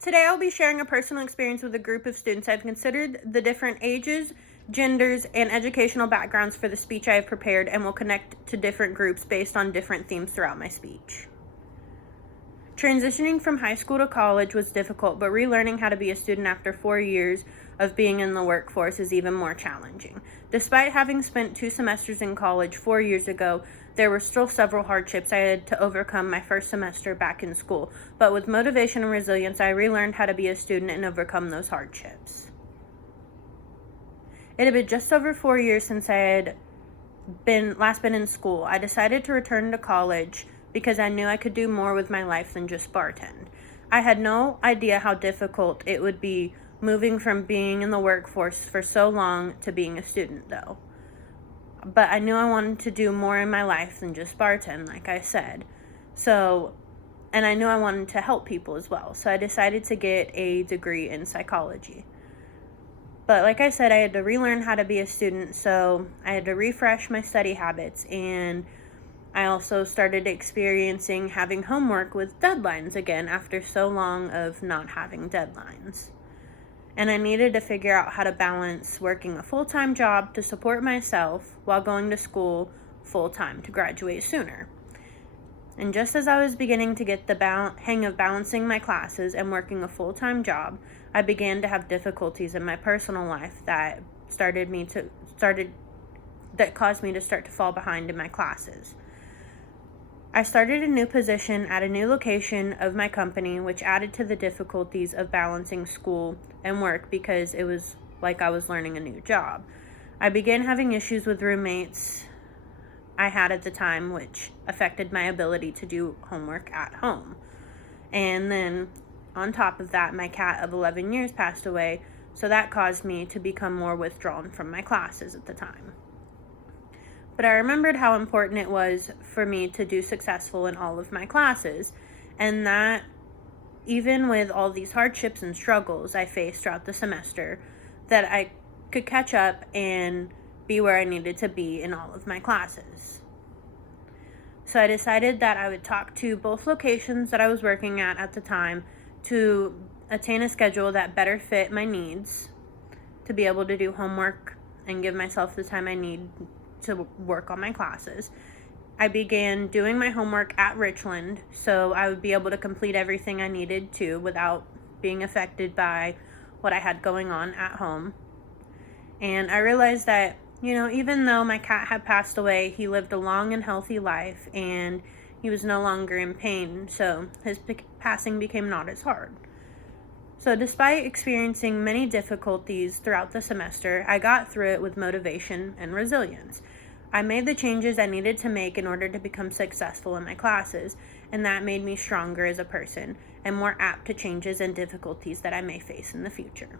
Today I'll be sharing a personal experience with a group of students. I've considered the different ages, genders, and educational backgrounds for the speech I have prepared and will connect to different groups based on different themes throughout my speech. Transitioning from high school to college was difficult, but relearning how to be a student after 4 years of being in the workforce is even more challenging. Despite having spent 2 semesters in college 4 years ago, there were still several hardships I had to overcome my first semester back in school, but with motivation and resilience, I relearned how to be a student and overcome those hardships. It had been just over 4 years since I had last been in school. I decided to return to college because I knew I could do more with my life than just bartend. I had no idea how difficult it would be moving from being in the workforce for so long to being a student, though. But I knew I wanted to do more in my life than just bartend, like I said. And I knew I wanted to help people as well. So I decided to get a degree in psychology. But like I said, I had to relearn how to be a student, so I had to refresh my study habits, and I also started experiencing having homework with deadlines again after so long of not having deadlines. And I needed to figure out how to balance working a full-time job to support myself while going to school full-time to graduate sooner. And just as I was beginning to get the hang of balancing my classes and working a full-time job, I began to have difficulties in my personal life that caused me to start to fall behind in my classes. I started a new position at a new location of my company, which added to the difficulties of balancing school and work because it was like I was learning a new job. I began having issues with roommates I had at the time, which affected my ability to do homework at home. And then on top of that, my cat of 11 years passed away, so that caused me to become more withdrawn from my classes at the time. But I remembered how important it was for me to do successful in all of my classes, and that even with all these hardships and struggles I faced throughout the semester, that I could catch up and be where I needed to be in all of my classes. So I decided that I would talk to both locations that I was working at the time to attain a schedule that better fit my needs, to be able to do homework and give myself the time I need to work on my classes. I began doing my homework at Richland, so I would be able to complete everything I needed to without being affected by what I had going on at home. And I realized that, even though my cat had passed away, he lived a long and healthy life, and he was no longer in pain, so his passing became not as hard. So despite experiencing many difficulties throughout the semester, I got through it with motivation and resilience. I made the changes I needed to make in order to become successful in my classes, and that made me stronger as a person and more apt to changes and difficulties that I may face in the future.